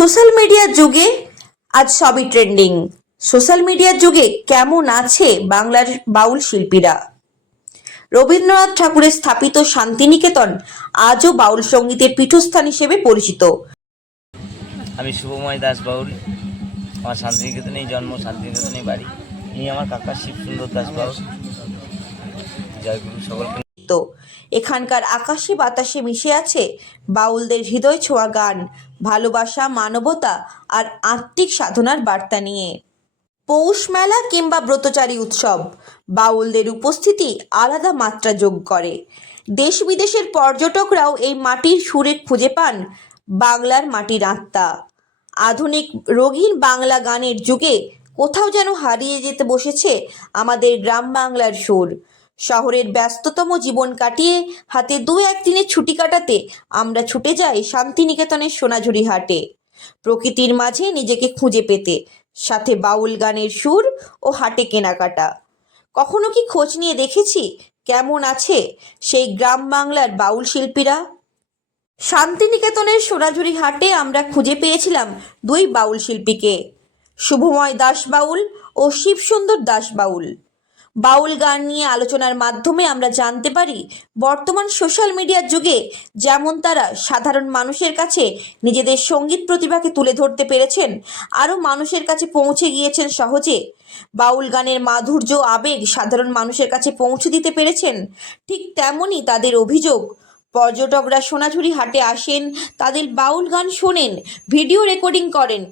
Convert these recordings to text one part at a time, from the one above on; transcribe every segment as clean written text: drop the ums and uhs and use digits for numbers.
Social মিডিয়ার যুগে আজ সবই ট্রেন্ডিং। সোশ্যাল মিডিয়ার যুগে কেমন আছে বাংলার বাউল শিল্পীরা? রবীন্দ্রনাথ ঠাকুরের স্থাপিত শান্তিনিকেতন আজও বাউল সঙ্গীতের পীঠস্থান হিসেবে পরিচিত। আমি শুভময় দাস বাউল। আমার শান্তিনিকেতনেই জন্ম, শান্তিনিকেতনেই বাড়ি। এই আমার কাকা শিব সুন্দর দাস বাউল। জয়গুরু সকলকে। তো এখানকার আকাশে বাতাসে মিশে আছে বাউলদের হৃদয় ছোঁয়া গান, ভালোবাসা, মানবতা আর আত্মিক সাধনার বার্তা নিয়ে। পৌষ মেলা কিংবা ব্রতচারী উৎসব বাউলদের উপস্থিতি আলাদা মাত্রা যোগ করে। দেশ বিদেশের পর্যটকরাও এই মাটির সুরে খুঁজে পান বাংলার মাটির আত্মা। আধুনিক রঙিন বাংলা গানের যুগে কোথাও যেন হারিয়ে যেতে বসেছে আমাদের গ্রাম বাংলার সুর। শহরের ব্যস্ততম জীবন কাটিয়ে হাতে দু একদিনের ছুটি কাটাতে আমরা ছুটে যাই শান্তিনিকেতনের সোনাঝুরি হাটে, প্রকৃতির মাঝে নিজেকে খুঁজে পেতে, সাথে বাউল গানের সুর ও হাটে কেনাকাটা। কখনো কি খোঁজ নিয়ে দেখেছি কেমন আছে সেই গ্রাম বাংলার বাউল শিল্পীরা? শান্তিনিকেতনের সোনাঝুরি হাটে আমরা খুঁজে পেয়েছিলাম দুই বাউল শিল্পীকে, শুভময় দাস বাউল ও শিবসুন্দর দাস বাউল। বাউল গান নিয়ে আলোচনার মাধ্যমে আমরা জানতে পারি বর্তমান সোশ্যাল মিডিয়ার যুগে যেমন তারা সাধারণ মানুষের কাছে নিজেদের সঙ্গীত প্রতিভাকে তুলে ধরতে পেরেছেন, আরও মানুষের কাছে পৌঁছে গিয়েছেন সহজে। বাউল গানের মাধুর্য, আবেগ সাধারণ মানুষের কাছে পৌঁছে দিতে পেরেছেন। ঠিক তেমনই তাদের অভিযোগ, পর্যটকরা সোনাঝুরি হাটে আসেন, তাদের বাউল গান শোনেন, ভিডিও রেকর্ডিং করেন,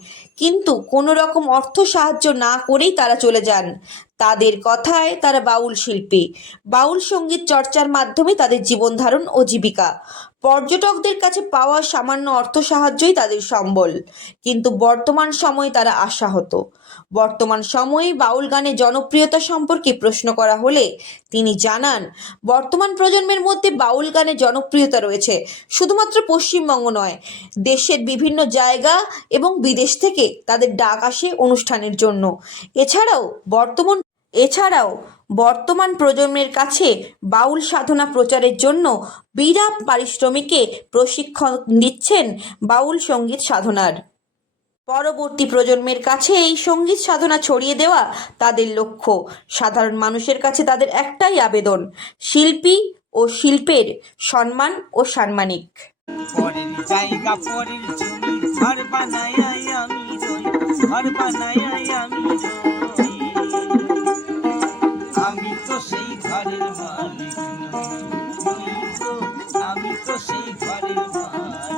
কিন্তু কোনো রকম অর্থ সাহায্য না করেই তারা চলে যান। তাদের কথায় তারা বাউল শিল্পী, বাউল সঙ্গীত চর্চার মাধ্যমে তাদের জীবন ধারণ ও জীবিকা। পর্যটকদের কাছে পাওয়া সামান্য অর্থ সাহায্যই তাদের সম্বল, কিন্তু বর্তমান সময়ে তারা আশাহত। বর্তমান সময়ে বাউল গানের জনপ্রিয়তা সম্পর্কে প্রশ্ন করা হলে তিনি জানান, বর্তমান প্রজন্মের মধ্যে বাউল গানের জনপ্রিয়তা রয়েছে, শুধুমাত্র পশ্চিমবঙ্গ নয়, দেশের বিভিন্ন জায়গা এবং বিদেশ থেকে তাদের ডাক আসে অনুষ্ঠানের জন্য। এছাড়াও বর্তমান প্রজন্মের কাছে বাউল সাধনা প্রচারের জন্য বিরাট পারিশ্রমিকে প্রশিক্ষণ দিচ্ছেন বাউল সঙ্গীত সাধনার। পরবর্তী প্রজন্মের কাছে এই সঙ্গীত সাধনা ছড়িয়ে দেওয়া তাদের লক্ষ্য। সাধারণ মানুষের কাছে তাদের একটাই আবেদন, শিল্পী ও শিল্পের সম্মান ও সাম্মানিক। আমি তো সেই ঘরের মালিক, আমি তো সেই ঘরের মালিক।